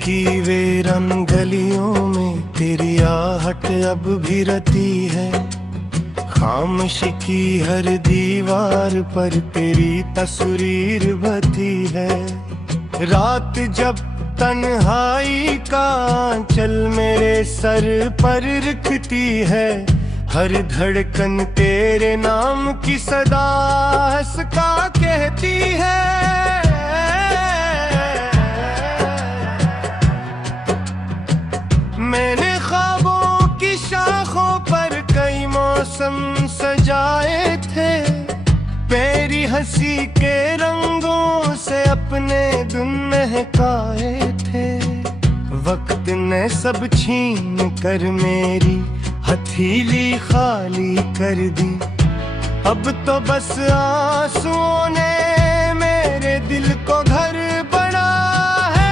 की वीरान गलियों में तेरी आहट अब भी रहती है। खामोशी की हर दीवार पर तेरी तस्वीर बहती है। रात जब तन्हाई का आंचल मेरे सर पर रखती है, हर धड़कन तेरे नाम की सदा हंस का कहती है। मैंने ख्वाबों की शाखों पर कई मौसम सजाए थे, मेरी हंसी के रंगों से अपने दिन महकाए थे। वक्त ने सब छीन कर मेरी हथेली खाली कर दी, अब तो बस आंसुओं ने मेरे दिल को घर बना है।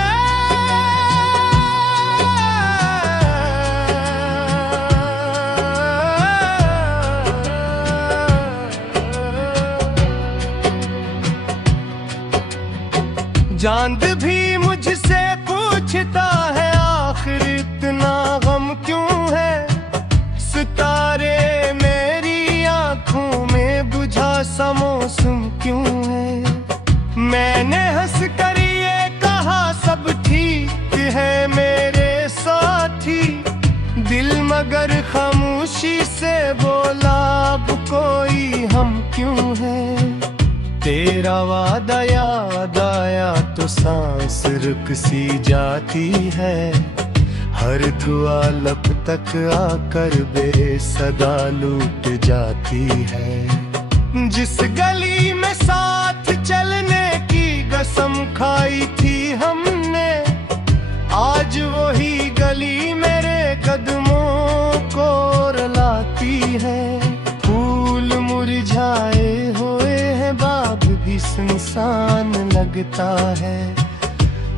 चांद भी मुझसे पूछता है आखिर इतना गम क्यों है। सितारे मेरी आंखों में बुझा सा मौसम क्यों है। मैंने हंस कर ये कहा सब ठीक है मेरे साथी, दिल मगर खामोशी से बोला अब कोई हम क्यों है। तेरा वादा याद आया तो सांस रुक सी जाती है, हर दुआ लब तक आकर बेसदा लूट जाती है। जिस गली में साथ चलने की कसम खाई थी हमने, आज वही गली मेरे कदमों को रुलाती है। फूल मुरझाए हुए हैं, बाग भी सुनसान लगता है,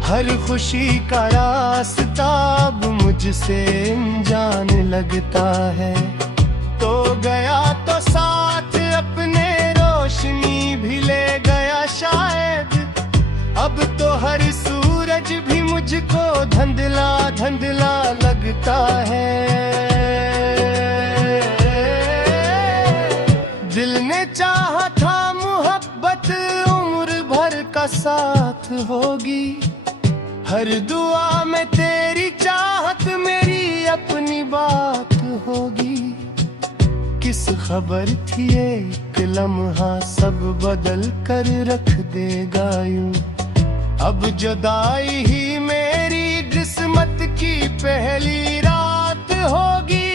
हर खुशी का रास्ता अब मुझसे अनजान लगता है। तो गया तो साथ अपने रोशनी भी ले गया शायद, अब तो हर सूरज भी मुझको धुंधला धुंधला लगता है। दिल ने चाहा था मोहब्बत उम्र भर का साथ होगी, हर दुआ में तेरी चाहत मेरी अपनी बात होगी। किस खबर थी एक लम्हा सब बदल कर रख देगा यूं, अब जुदाई ही मेरी किस्मत की पहली रात होगी।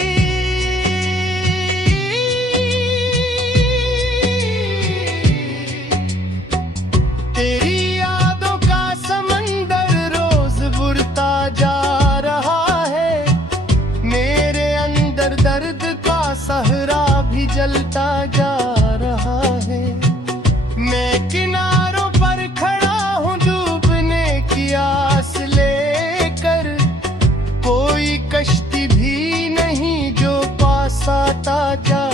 दर्द का सहरा भी जलता जा रहा है। मैं किनारों पर खड़ा हूँ डूबने की आस लेकर, कोई कश्ती भी नहीं जो पास आता जा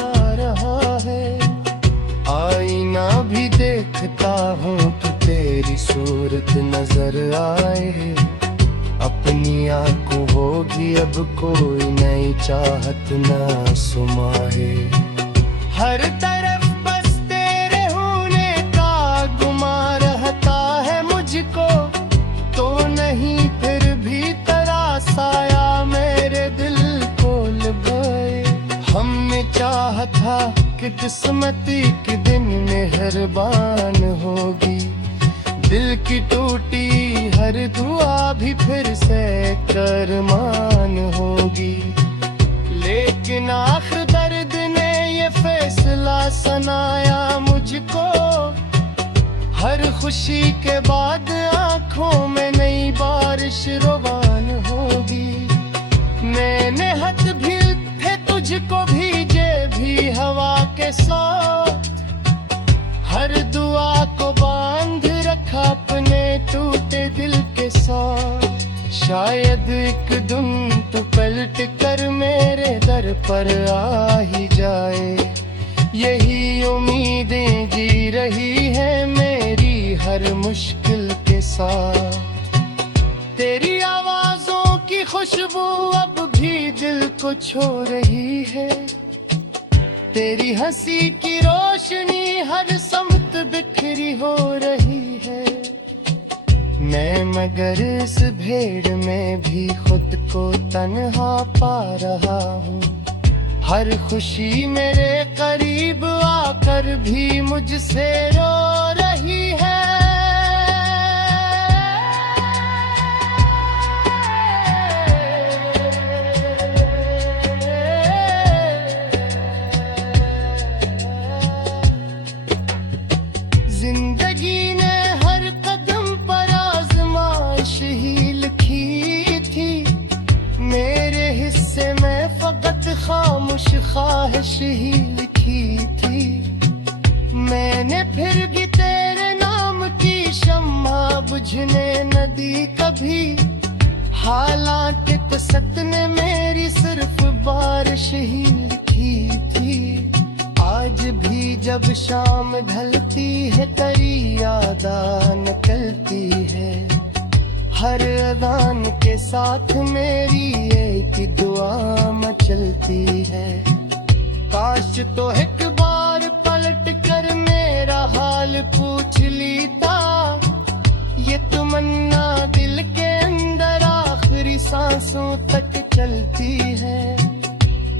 रहा है। आईना भी देखता हूँ तो तेरी सूरत नजर आए, अपनी आंखों होगी अब कोई नई चाहत ना सुमाए। हर तरफ बस तेरे होने का गुमा रहता है मुझको, तो नहीं फिर भी तेरा साया मेरे दिल को लगाए। हमने चाहा था कि किस्मती के दिन मेहरबान होगी, दिल की टूटी हर दुआ भी फिर से करमान होगी। लेकिन आखिर दर्द ने ये फैसला सुनाया मुझको, हर खुशी के बाद आंखों में नई बारिश रुबान होगी। मैंने हाथ भी थे तुझको भीजे भी हवा के साथ, हर दुआ को बांध रखा अपने टूटे दिल के साथ। शायद एक दिन तो पलट कर मेरे दर पर आ ही जाए, यही उम्मीदें जी रही है मेरी हर मुश्किल के साथ। तेरी आवाज़ खुशबू अब भी दिल को छू रही है, तेरी हंसी की रोशनी हर समत बिखरी हो रही है। मैं मगर इस भीड़ में भी खुद को तन्हा पा रहा हूँ, हर खुशी मेरे करीब आकर भी मुझसे रो रही है। जिंदगी ने हर कदम पर आजमाइश ही लिखी थी, मेरे हिस्से में फकत खामोश ख्वाहिश ही लिखी थी। मैंने फिर भी तेरे नाम की शम्मा बुझने न दी कभी, हालांकि कसत ने मेरी सिर्फ बारिश ही लिखी थी। आज भी जब शाम ढलती है तेरी यादा निकलती है, हर अज़ान के साथ मेरी एक दुआ मचलती है। काश तो एक बार पलट कर मेरा हाल पूछ लीता, ये तमन्ना दिल के अंदर आखिरी सांसों तक चलती है।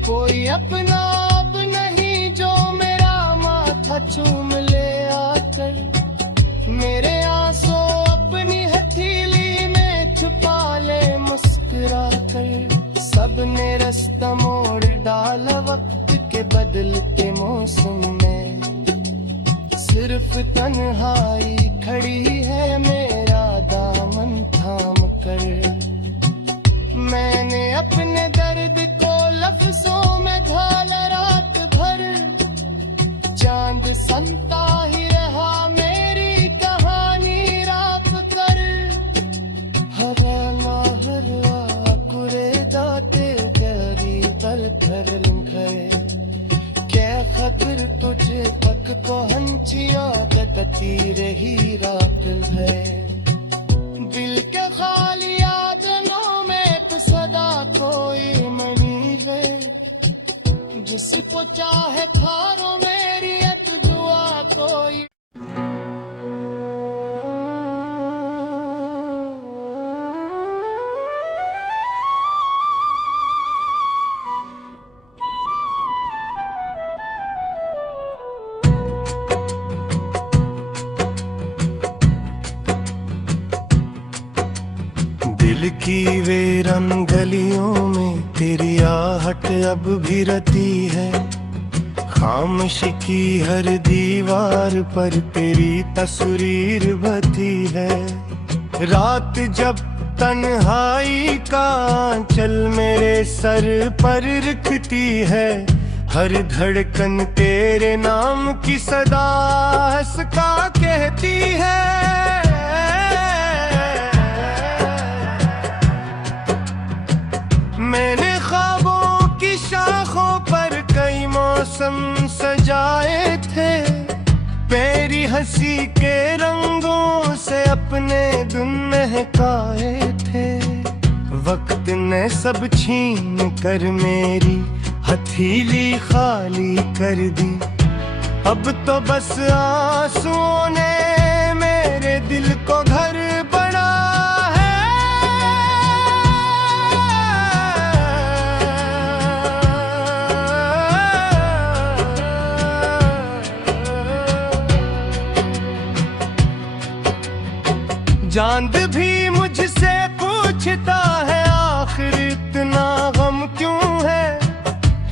कोई अपना अब नहीं जो मेरा माथा चूम ले आकर, मेरे आंसू अपनी हथेली में छुपा ले मुस्कुरा कर। सबने रास्ता मोड़ डाला वक्त के बदलते मौसम में, सिर्फ तन्हाई खड़ी है मेरा दामन थाम कर। मैंने अपने दर्द को लफ्जों में ढाला रात भर, चांद संता ही रहा मेरी कहानी रात कर। हराला हरवा कुरे दाते प्यारी दल कर लंघे, क्या खतर तुझे पक को हंचिया कतती रही रात है। दिल के खाली यादनों में सदा कोई मनी है, जिसको चाहे थारो मेरी एक दुआ कोई। दिल की वीरान गलियों में तेरी आहट अब भी रहती है, खामोशी की हर दीवार पर तेरी तस्वीर बहती है। रात जब तन्हाई का आंचल मेरे सर पर रखती है, हर धड़कन तेरे नाम की सदा हंस का कहती है। मैंने ख्वाबों की शाखों पर कई मौसम सजाए थे, मेरी हंसी के रंगों से अपने दिन महकाए थे। वक्त ने सब छीन कर मेरी हथेली खाली कर दी, अब तो बस आंसुओं ने मेरे दिल को घर बना है। चांद भी मुझसे पूछता है आखिर इतना गम क्यों है,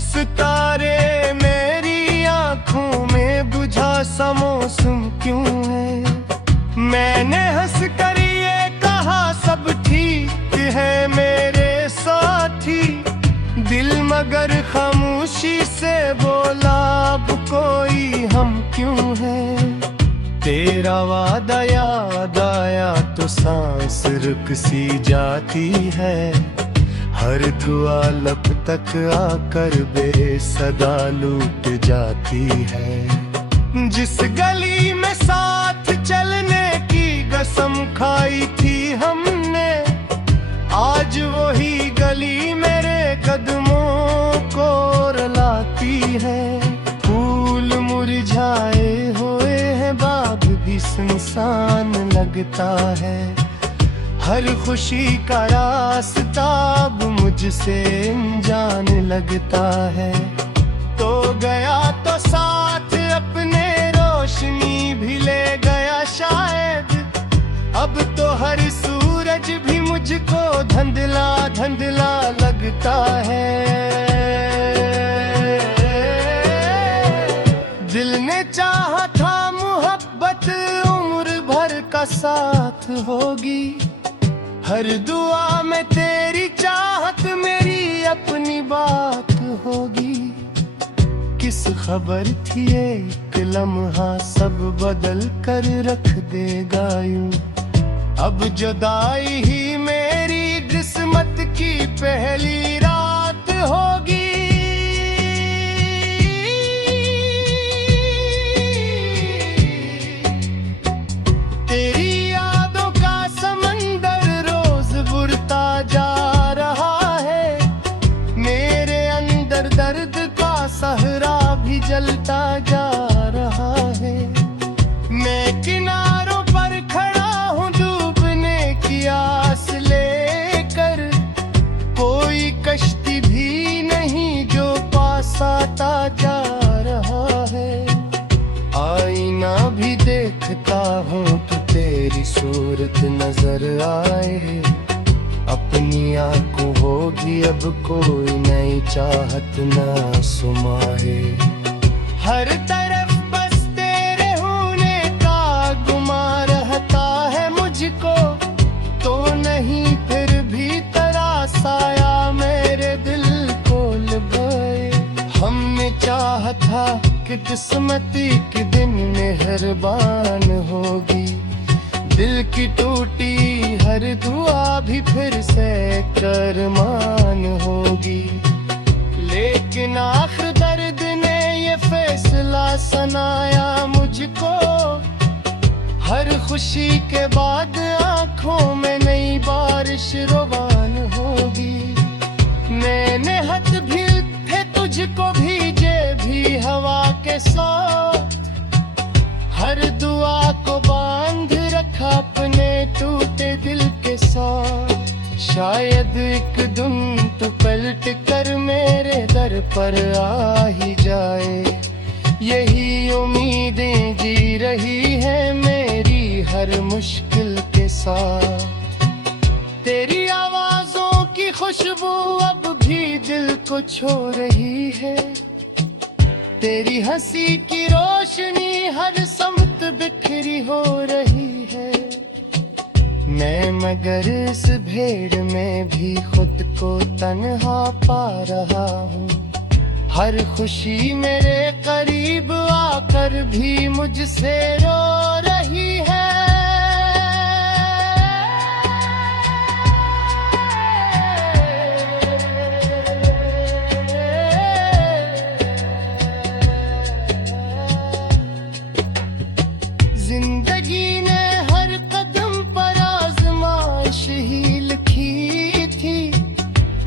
सितारे मेरी आंखों में बुझा सा मौसम क्यों है। मैंने हंस कर ये कहा सब ठीक है मेरे साथी, दिल मगर खामोशी से बोला अब कोई हम क्यों है। तेरा वादा याद आया तो सांस रुक सी जाती है, हर दुआ लब तक आकर बेसदा लूट जाती है। जिस गली में साथ चलने की कसम खाई थी हमने, आज वही भी सुनसान लगता है। हर खुशी का रास्ता अब मुझसे अनजान लगता है। तो गया तो साथ अपने रोशनी भी ले गया शायद। अब तो हर सूरज भी मुझको धुंधला धुंधला लगता है। दिल ने चाहा था मोहब्बत उम्र भर का साथ होगी। हर दुआ में तेरी चाहत मेरी अपनी बात होगी। किस खबर थी एक लम्हा सब बदल कर रख देगा यूं। अब जुदाई ही मेरी किस्मत की पहली रात होगी। तेरी यादों का समंदर रोज बुढ़ता जा रहा है। मेरे अंदर दर्द का सहरा भी जलता जा रहा है। मैं किनारों पर खड़ा हूँ डूबने की आस लेकर। कोई कश्ती भी नहीं जो पास आता जा रहा है। आईना भी देखता हूँ तो तेरी सूरत नजर आए। अपनी आंखों होगी अब कोई नई चाहत ना सुमाए। हर तरफ बस तेरे होने का गुमा रहता है मुझको। तो नहीं फिर भी तरासाया मेरे दिल को लुभाए। हमने चाहा था कि किस्मती के दिन मेहरबान होगी। दिल की टूटी हर दुआ भी फिर से करमान होगी। लेकिन आखिर दर्द ने ये फैसला सुनाया मुझको। हर खुशी के बाद आंखों में नई बारिश रुबान होगी। मैंने हाथ भी थे तुझको भीजे भी हवा के साथ। हर दुआ को बांध रखा अपने टूटे दिल के साथ। शायद एक दिन तो पलट कर मेरे दर पर आ ही जाए। यही उम्मीदें जी रही है मेरी हर मुश्किल के साथ। तेरी आवाजों की खुशबू अब भी दिल को छू रही है। तेरी हंसी की रोशनी हर समत बिखरी हो रही है। मैं मगर इस भीड़ में भी खुद को तन्हा पा रहा हूँ। हर खुशी मेरे करीब आकर भी मुझसे रो रही है। जिंदगी ने हर कदम पर आजमाइश ही लिखी थी।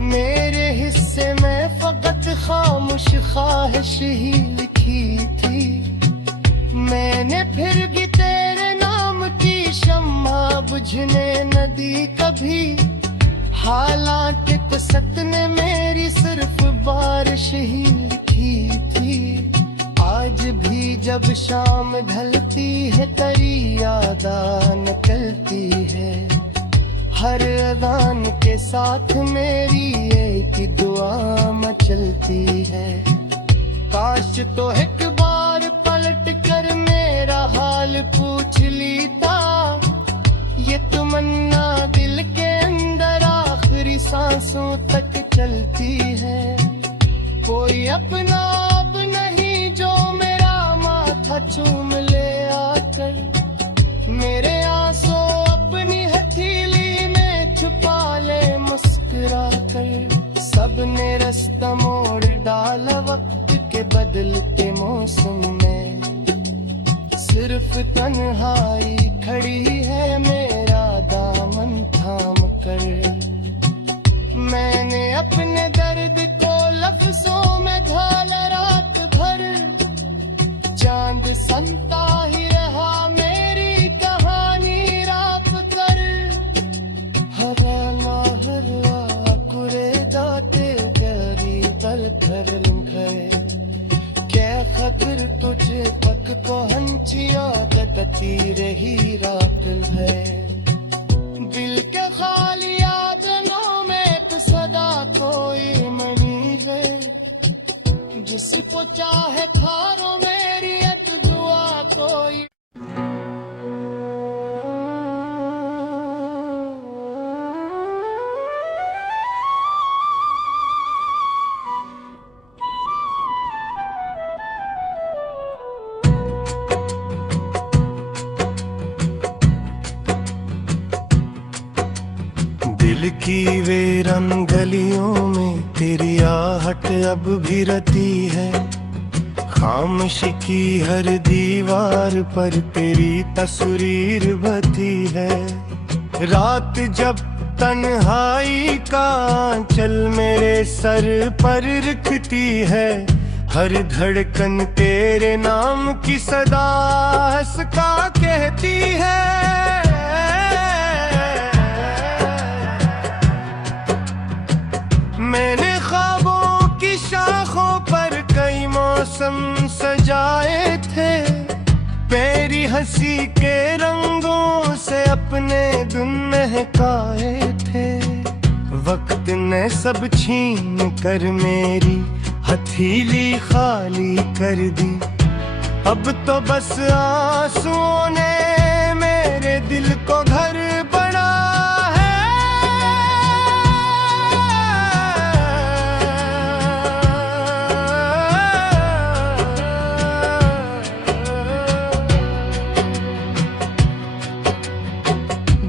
मेरे हिस्से में फकत खामोश ख्वाहिश ही लिखी थी। मैंने फिर भी तेरे नाम की शम्मा बुझने न दी कभी। हालांकि किस्मत ने मेरी सिर्फ बारिश ही लिखी थी। आज भी जब शाम ढलती है तेरी याद निकलती है। हर अज़ान के साथ मेरी एक ही दुआ मचलती है। काश तो एक बार पलट कर मेरा हाल पूछ लीता। ये तमन्ना दिल के अंदर आखिरी सांसों तक चलती है। कोई अपना अब नहीं जो मेरा माथा चूम ले आकर। मेरे आंसू अपनी हथेली में छुपा ले मुस्कुरा कर। सबने रास्ता मोड़ डाला वक्त के बदलते मौसम में। सिर्फ तन्हाई खड़ी है मेरा दामन थाम कर। मैंने अपने दर्द को लफ्जों में ढाला रात भर। चांद संता ही रहा मेरी बहती रही रात है। दिल के खाली यादनों में एक सदा कोई मनी है, जिसको चाहे थारो मेरी एक दुआ कोई। दिल की वीरान गलियों में तेरी आहट अब भी रहती है। खामोशी की हर दीवार पर तेरी तस्वीर बहती है। रात जब तन्हाई का आंचल मेरे सर पर रखती है, हर धड़कन तेरे नाम की सदा हंस का कहती है। मैंने ख्वाबों की शाखों पर कई मौसम सजाए थे, मेरी हंसी के रंगों से अपने दिन महकाए थे। वक्त ने सब छीन कर मेरी हथेली खाली कर दी, अब तो बस आंसुओं ने मेरे दिल को घर बना है।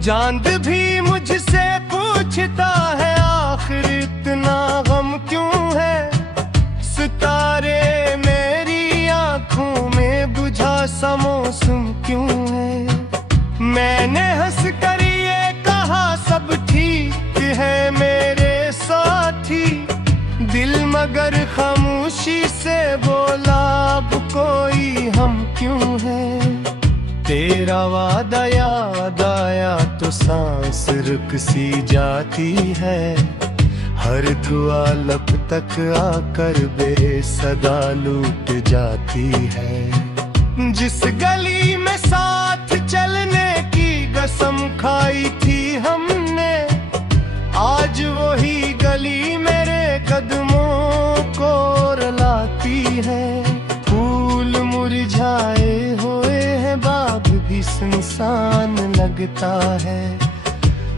चांद भी मुझसे पूछता है आखिर इतना गम क्यों है। सितारे मेरी आंखों में बुझा सा मौसम क्यों है। मैंने हंस कर ये कहा सब ठीक है मेरे साथी, दिल मगर खामोशी से बोला अब कोई हम क्यों है। तेरा वादा याद आया तो सांस रुक सी जाती है, हर दुआ लब तक आकर बेसदा लूट जाती है। जिस गली में साथ चलने की कसम खाई थी हमने, आज वही गली मेरे कदमों को रुलाती है। फूल मुरझाए हुए हैं, बाग भी सुनसान लगता है,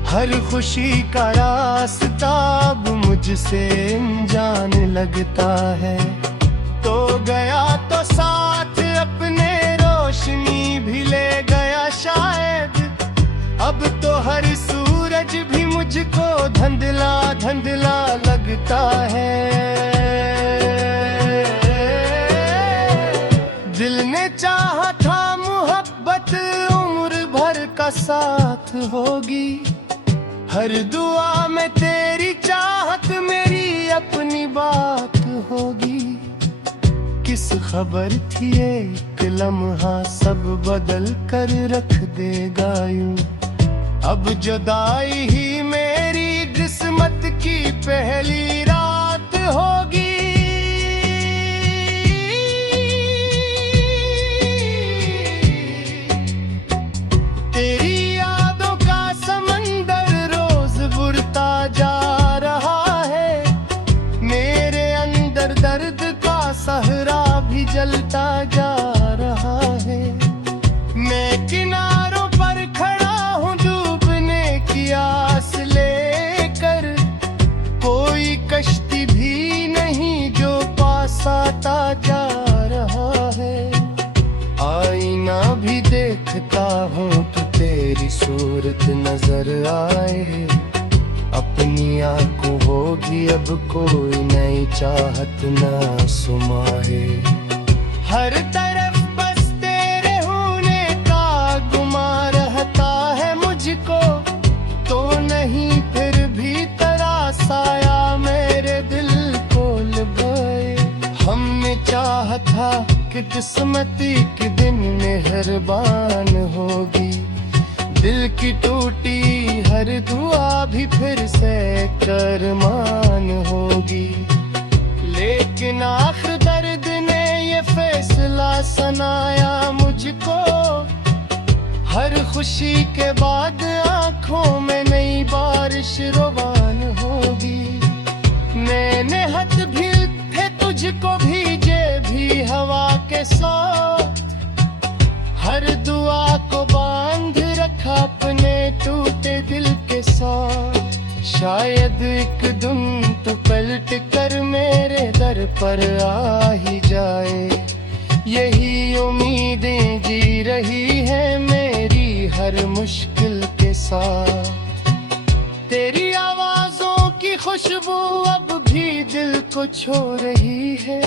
हर खुशी का रास्ता अब मुझसे अनजान लगता है। तो गया तो साथ अपने रोशनी भी ले गया शायद, अब तो हर सूरज भी मुझको धुंधला धुंधला लगता है। दिल ने चाहा था मोहब्बत उम्र भर का साथ होगी, हर दुआ में तेरी चाहत मेरी अपनी बात होगी। किस खबर थी एक लम्हा सब बदल कर रख देगा यूं, अब जुदाई ही मेरी किस्मत की पहली रात होगी। सहरा भी जलता जा रहा है, मैं किनारों पर खड़ा हूँ डूबने की आस लेकर, कोई कश्ती भी नहीं जो पास आता जा रहा है। आईना भी देखता हूँ तो तेरी सूरत नजर आए, अपनी आंखों होगी अब कोई नई चाहत ना सुमाए। हर तरफ बस तेरे होने का गुमा रहता है मुझको, तो नहीं फिर भी तेरा साया मेरे दिल को लुभाए। हमने चाहा था कि किस्मती के दिन मेहरबान होगी, दिल की टूटी हर दुआ भी फिर से करमान होगी। लेकिन आखिर दर्द ने ये फैसला सुनाया मुझको, हर खुशी के बाद आंखों में नई बारिश रोवान होगी। मैंने हाथ भी थे तुझको भीजे भी हवा के साथ, हर दुआ को बांध रखा अपने टूटे दिल के साथ। शायद एक दिन तू पलट कर मेरे दर पर आ ही जाए, यही उम्मीदें जी रही है मेरी हर मुश्किल के साथ। तेरी आवाजों की खुशबू अब भी दिल को छू रही है,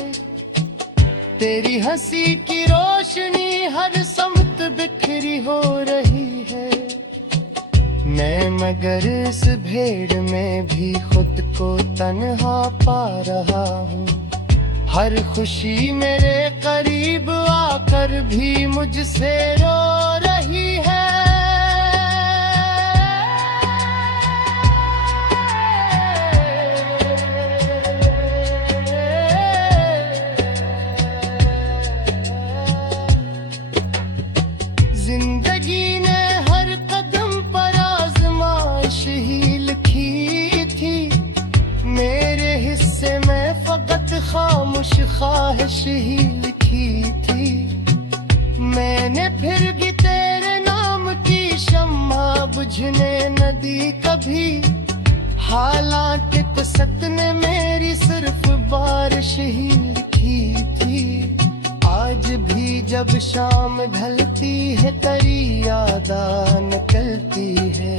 तेरी हंसी की रोशनी हर समत बिखरी हो रही है। मैं मगर इस भीड़ में भी खुद को तन्हा पा रहा हूँ, हर खुशी मेरे करीब आकर भी मुझसे रो रही है। जिंदगी ने हर कदम पर आजमाइश ही लिखी थी, मेरे हिस्से में फकत खामोश ख्वाहिश ही लिखी थी। मैंने फिर भी तेरे नाम की शम्मा बुझने न दी कभी, हालांकि तो सत ने मेरी सिर्फ बारिश ही लिखी थी। आज भी जब शाम ढलती है तेरी यादा निकलती है,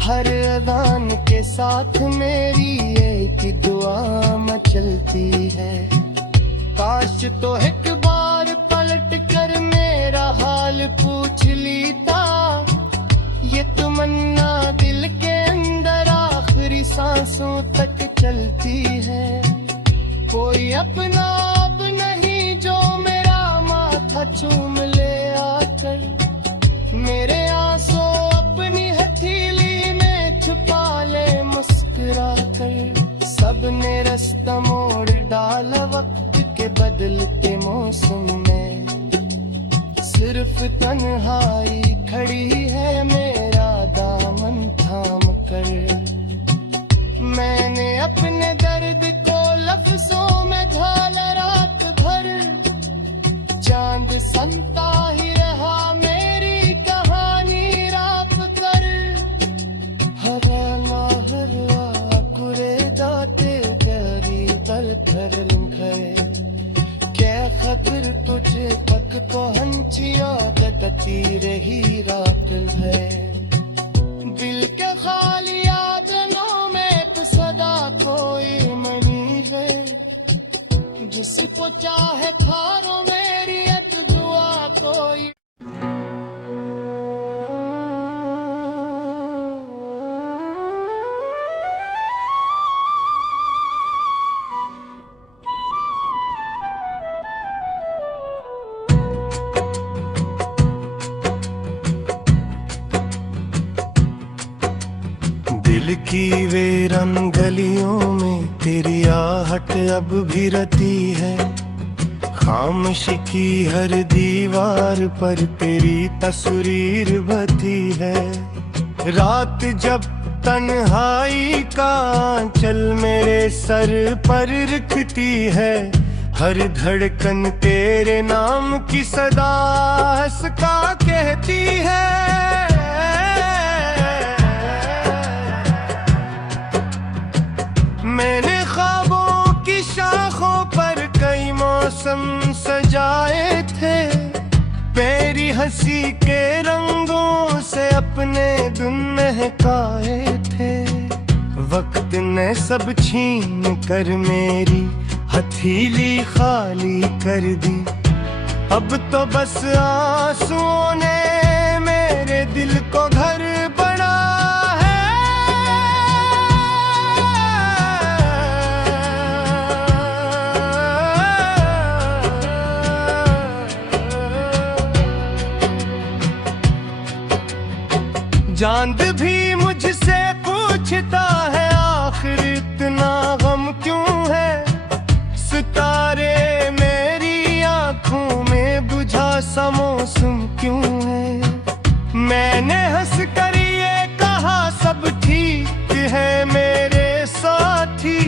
हर अज़ान के साथ मेरी एक दुआ मचलती है। काश तो एक बार पलट कर मेरा हाल पूछ लीता, ये तमन्ना दिल के अंदर आखिरी सांसों तक चलती है। कोई अपना अब नहीं जो मेरा माथा चूम ले आकर, मेरे आंसू अपनी हथेली में छुपा ले मुस्कुरा कर। सबने रास्ता मोड़ डाला वक्त के बदलते मौसम में, सिर्फ तन्हाई खड़ी है मेरा दामन थाम कर। मैंने अपने दर्द को लफ्जों में ढाला रात भर, चांद संता ही रहा मेरी कहानी रात कर। हराला हरवा कुरे दाते गरी तर थर लुंघे, क्या खतर तुझे पक पहुंचिया गती रही रात है। दिल के खाली यादनों में तो सदा कोई मनी है, जिसको चाहे थारो मेरी एक दुआ कोई। दिल की वीरान गलियों में तेरी आहट अब भी रहती है, खामोशी की हर दीवार पर तेरी तस्वीर बती है। रात जब तन्हाई का आंचल मेरे सर पर रखती है, हर धड़कन तेरे नाम की सदा हंस का कहती है। मैंने ख्वाबों की शाखों पर कई मौसम सजाए थे, मेरी हंसी के रंगों से अपने दिन महकाए थे। वक्त ने सब छीन कर मेरी हथेली खाली कर दी, अब तो बस आंसुओं ने मेरे दिल को घर बना है। चांद भी मुझसे पूछता है आखिर इतना गम क्यों है, सितारे मेरी आंखों में बुझा सा मौसम क्यों है। मैंने हंस कर ये कहा सब ठीक है मेरे साथी,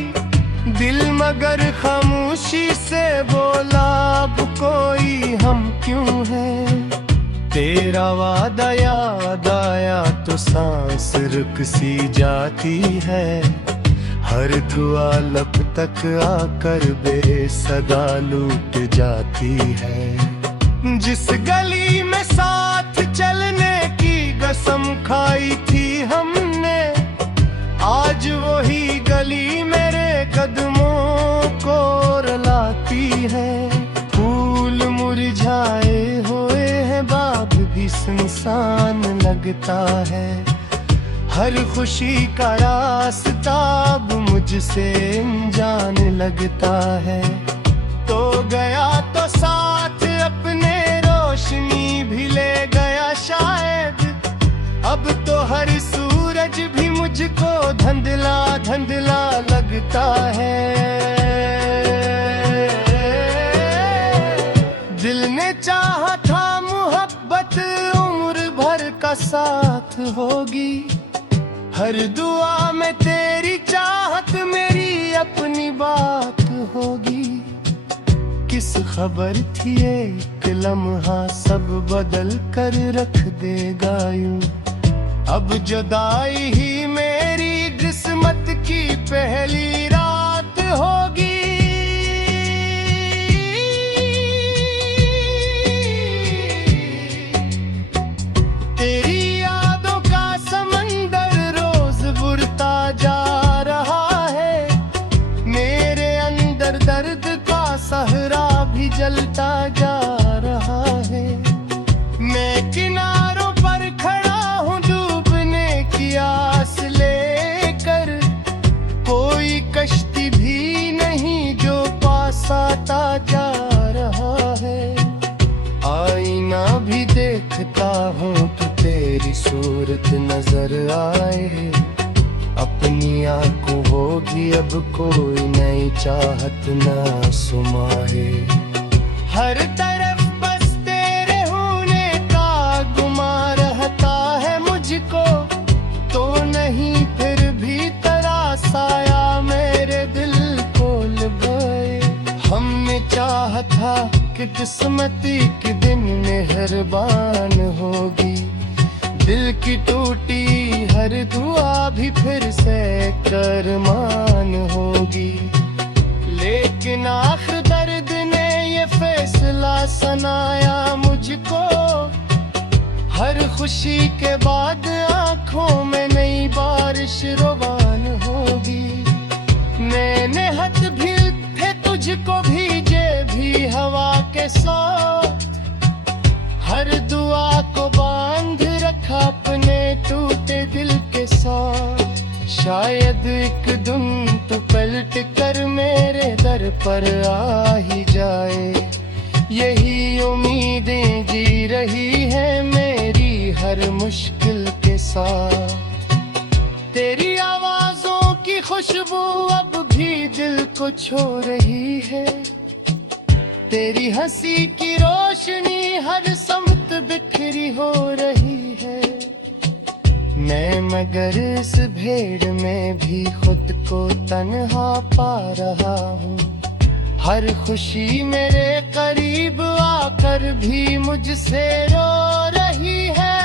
दिल मगर खामोशी से बोला अब कोई हम क्यों हैं। तेरा वादा याद आया तो सांस रुक सी जाती है, हर दुआ लब तक आकर बेसदा लूट जाती है। जिस गली में साथ चलने की कसम खाई थी हमने, आज वही गली मेरे कदमों को रुलाती है। फूल मुरझाए हुए हैं, बाग भी सुनसान लगता है, हर खुशी का रास्ता अब मुझसे अनजान लगता है। तो गया तो साथ अपने रोशनी भी ले गया शायद, अब तो हर सूरज भी मुझको धुंधला धुंधला लगता है। दिल ने चाहा था मोहब्बत उम्र भर का साथ होगी, हर दुआ में तेरी चाहत मेरी अपनी बात होगी। किस खबर थी एक लम्हा सब बदल कर रख देगा यूं, अब जुदाई ही मेरी किस्मत की पहली रात होगी। दर्द का सहरा भी जलता जा रहा है, मैं किनारों पर खड़ा हूँ डूबने की आस लेकर, कोई कश्ती भी नहीं जो पास आता जा रहा है। आईना भी देखता हूँ तो तेरी सूरत नजर आए, अपनी आंखों होगी अब कोई नई चाहत ना सुमाए। हर तरफ बस तेरे होने का गुमा रहता है मुझको, तो नहीं फिर भी तेरा साया मेरे दिल को लुभाए। हमने चाहा था कि किस्मती के दिन मेहरबान होगी, दिल की टूटी हर दुआ भी फिर से करमान होगी। लेकिन आखिर दर्द ने ये फैसला सुनाया मुझको, हर खुशी के बाद आंखों में नई बारिश रुबान होगी। मैंने हाथ भी थे तुझको भीजे भी हवा के साथ, हर दुआ को बांध रखा अपने टूटे दिल के साथ। शायद एक दिन तो पलट कर मेरे दर पर आ ही जाए, यही उम्मीदें जी रही है मेरी हर मुश्किल के साथ। तेरी आवाज़ों की खुशबू अब भी दिल को छू रही है, तेरी हंसी की रोशनी हर समत बिखरी हो रही है। मैं मगर इस भीड़ में भी खुद को तन्हा पा रहा हूँ, हर खुशी मेरे करीब आकर भी मुझसे रो रही है।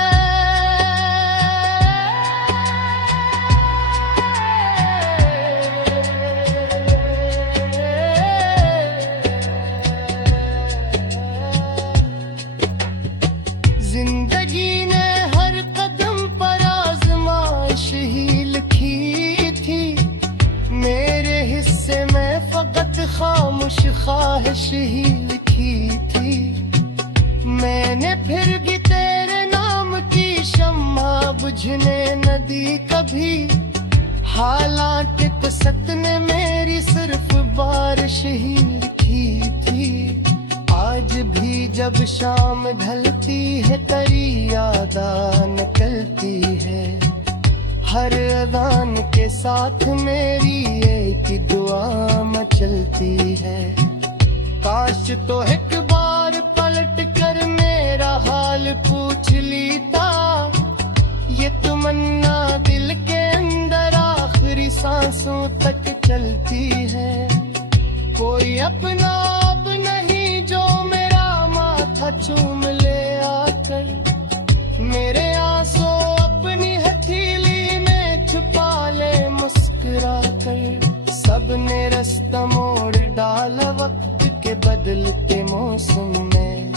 जिंदगी ने हर कदम पर आजमाइश ही लिखी थी, मेरे हिस्से में फकत खामोश ख्वाहिश ही लिखी थी। मैंने फिर भी तेरे नाम की शम्मा बुझने न दी कभी, हालांकि कसत ने मेरी सिर्फ बारिश ही लिखी थी। आज भी जब शाम ढलती है तेरी याद निकलती है, हर अज़ान के साथ मेरी एक दुआ मचलती है। काश तो एक बार पलट कर मेरा हाल पूछ लीता, ये तमन्ना दिल के अंदर आखिरी सांसों तक चलती है। कोई अपना अब नहीं जो मेरा माथा चूम ले आकर, मेरे आंसू अपनी हथेली में छुपा ले मुस्कुरा कर। सबने रास्ता मोड़ डाला वक्त के बदलते मौसम में,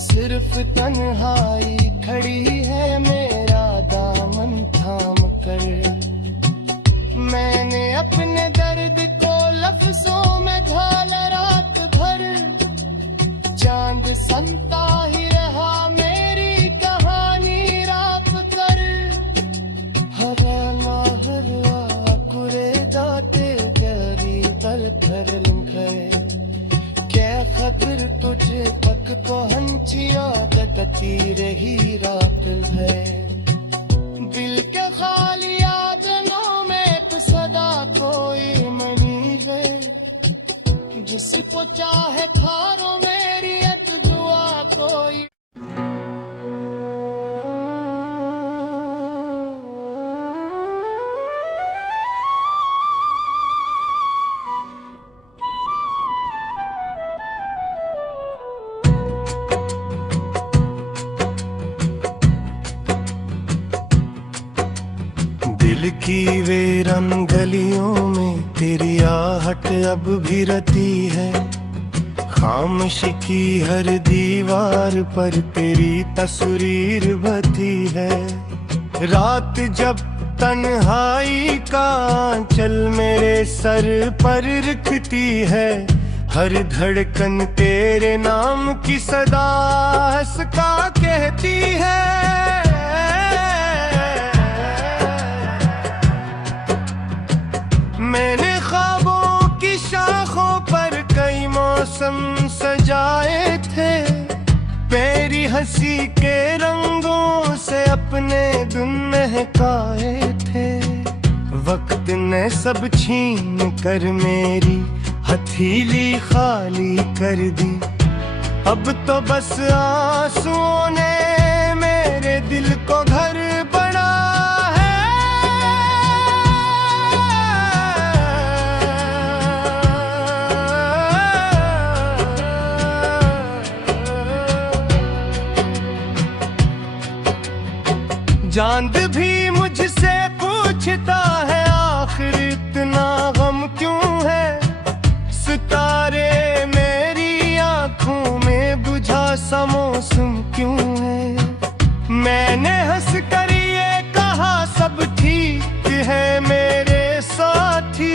सिर्फ तन्हाई खड़ी है मेरा दामन थाम कर। मैंने अपने दर्द को लफ्जों में ढाला रात भर, चांद संता ही रहा मेरी कहानी रात कर। हराला हरा कुरे दाते गरी दर थर लंघे, क्या खतर तुझे पक पहुंचिया गति रही रात है। दिल के खाली यादनों में सदा कोई मनी है, जिसको चाहे थारो मेरी दुआ कोई। दिल की वीरान गलियों में तेरी आहट अब भी रहती है। खामोशी की हर दीवार पर तेरी तस्वीर बहती है। रात जब तन्हाई का आंचल मेरे सर पर रखती है, हर धड़कन तेरे नाम की सदा हंस का कहती है। मैंने ख्वाबों की शाखों पर कई मौसम सजाए थे, मेरी हंसी के रंगों से अपने दिन महकाए थे। वक्त ने सब छीन कर मेरी हथेली खाली कर दी, अब तो बस आंसुओं ने मेरे दिल को घर बना है। चांद भी मुझसे पूछता है आखिर इतना गम क्यों है। सितारे मेरी आंखों में बुझा सा मौसम क्यों है। मैंने हंस कर ये कहा सब ठीक है मेरे साथी,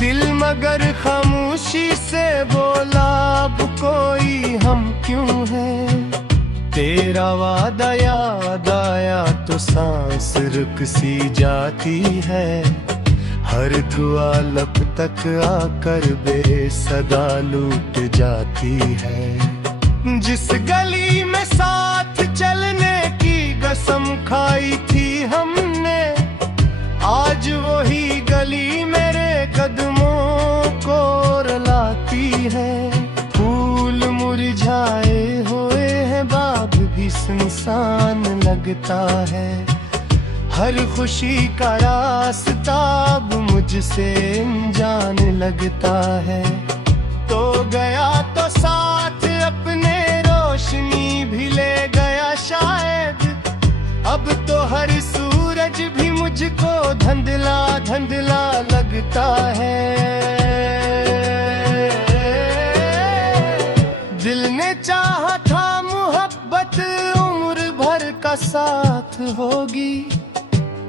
दिल मगर खामोशी से बोला अब कोई हम क्यों है। तेरा वादा याद आया तो सांस रुक सी जाती है, हर दुआ लब तक आकर बेसदा लूट जाती है। जिस गली में साथ चलने की कसम खाई थी हमने, आज वही गली मेरे कदमों को रुलाती है। फूल मुरझाए हुए हैं बाग भी सुनसान लगता है, हर खुशी का रास्ता अब मुझसे अनजान लगता है। तो गया तो साथ अपने रोशनी भी ले गया शायद, अब तो हर सूरज भी मुझको धुंधला धुंधला लगता है। दिल ने चाहा था मोहब्बत उम्र भर का साथ होगी,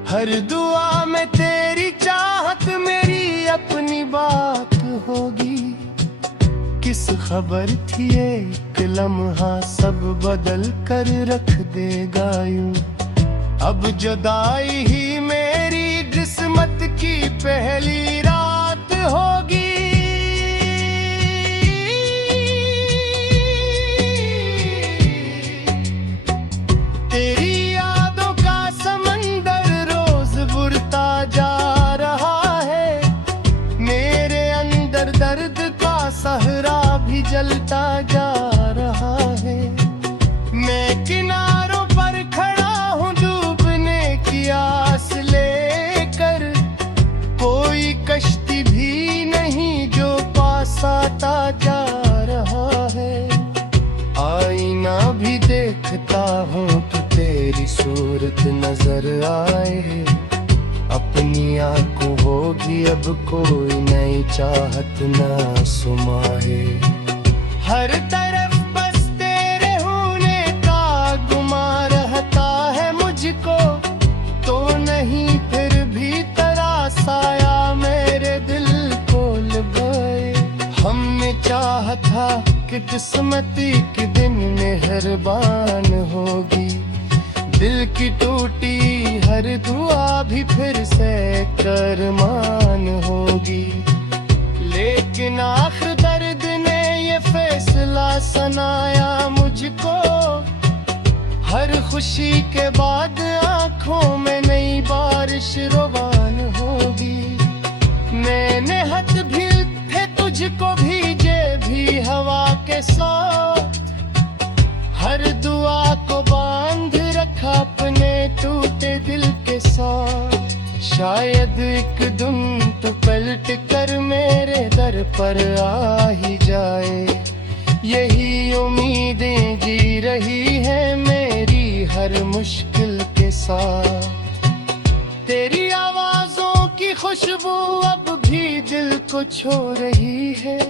हर दुआ में तेरी चाहत मेरी अपनी बात होगी। किस खबर थी एक लम्हा सब बदल कर रख देगा यूं, अब जुदाई ही मेरी किस्मत की पहली रात होगी। जलता जा रहा है, मैं किनारों पर खड़ा हूँ डूब तेरी सूरत नजर आए, अपनी आंखों होगी अब कोई नई चाहत ना सुमाए। हर तरफ बस तेरे होने का गुमा रहता है मुझको, तो नहीं फिर भी तेरा साया मेरे दिल को लुभाए। हमने चाहा था कि किस्मती के दिन मेहरबान होगी, दिल की टूटी हर दुआ भी फिर से करमान होगी। लेकिन आखिर दर्द ने ये फैसला सुनाया मुझको, हर खुशी के बाद आंखों में नई बारिश रवान होगी। मैंने हाथ भी थे तुझको भीजे भी हवा के साथ, हर दुआ को बांध रखा अपने टूटे दिल के साथ। शायद एक दिन तो पलट कर मेरे दर पर आ ही जाए, यही उम्मीदें जी रही है मेरी हर मुश्किल के साथ। तेरी आवाजों की खुशबू अब भी दिल को छू रही है,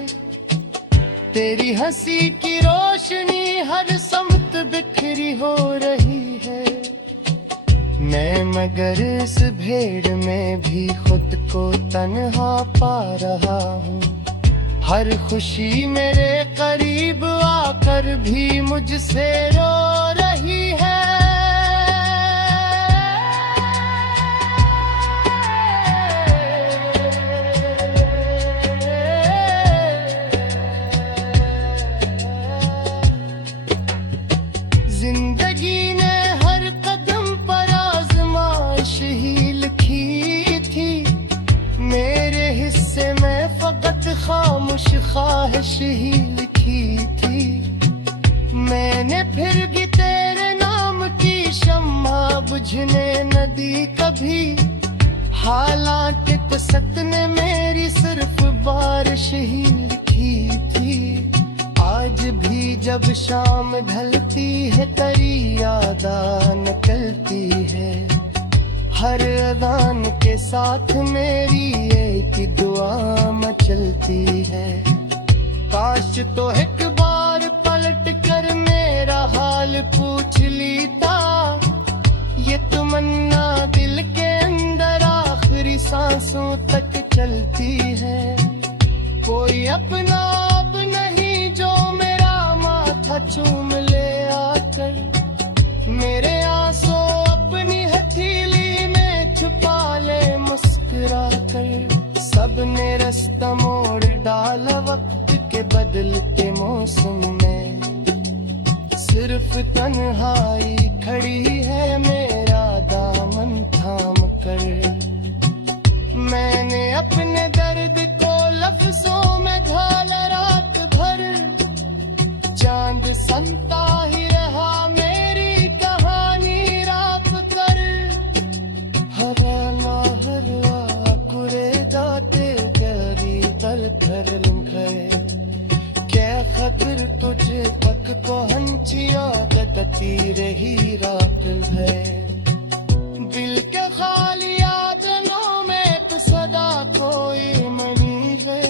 तेरी हंसी की रोशनी हर समत बिखरी हो रही है। मैं मगर इस भीड़ में भी खुद को तन्हा पा रहा हूँ, हर खुशी मेरे करीब आकर भी मुझसे रो रही है। जिंदगी ने हर कदम पर आजमाइश ही लिखी थी, मेरे हिस्से में फकत खामोश ख्वाहिश ही लिखी थी। मैंने फिर भी तेरे नाम की शम्मा बुझने न दी कभी, हालांकि कसत ने मेरी सिर्फ बारिश ही लिखी थी। आज भी जब शाम ढलती है तेरी याद निकलती है, हर अज़ान के साथ मेरी एक दुआ मचलती है। काश तो एक बार पलट कर मेरा हाल पूछ लेता, ये तमन्ना दिल के अंदर आखिरी सांसों तक चलती है। कोई अपना अब नहीं जो मेरा माथा चूम ले आकर, मेरे आंसू अपनी हथेली में छुपा ले मुस्कुरा कर। सबने रास्ता मोड़ डाला वक्त के बदलते मौसम में, सिर्फ तन्हाई खड़ी है मेरा दामन थाम कर। मैंने अपने दर्द को लफ्जों में ढाला रात भर, चांद संता ही रहा मेरी कहानी रात कर। हराना हरा कुरे दाते गरी दर कर लिंखे, क्या खतर तुझे तक को हंचिया गतती रही रात है। दिल के खाली यादनों में तो सदा कोई मनी है,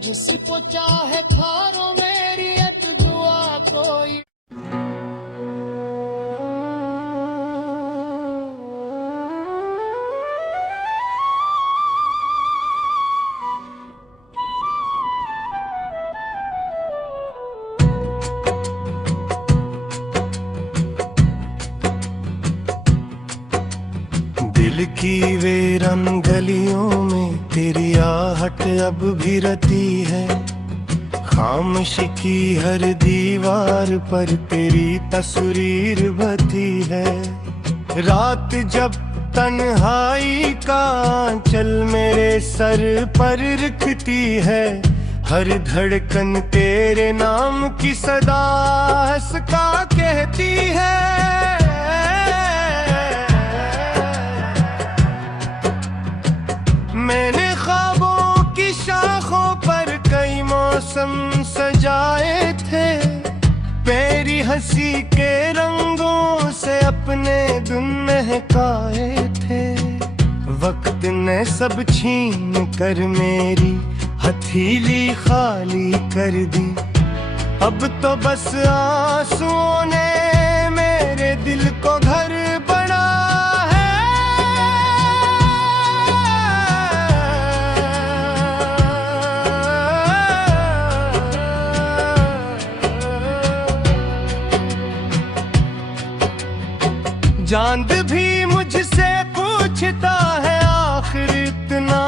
जिसको चाहे थारो मेरी एक दुआ कोई। दिल की वीरान गलियों में तेरी आहट अब भी रहती है, खामोशी की हर दीवार पर तेरी तस्वीर बहती है। रात जब तन्हाई का आंचल मेरे सर पर रखती है, हर धड़कन तेरे नाम की सदा हंस का कहती है। मैंने ख्वाबों की शाखों पर कई मौसम सजाए थे, तेरी हंसी के रंगों महकाए थे। वक्त ने सब छीन कर मेरी हथेली खाली कर दी। अब तो बस आंसुओं ने मेरे दिल को घर बना है। चांद भी मुझसे पूछता है आखिर इतना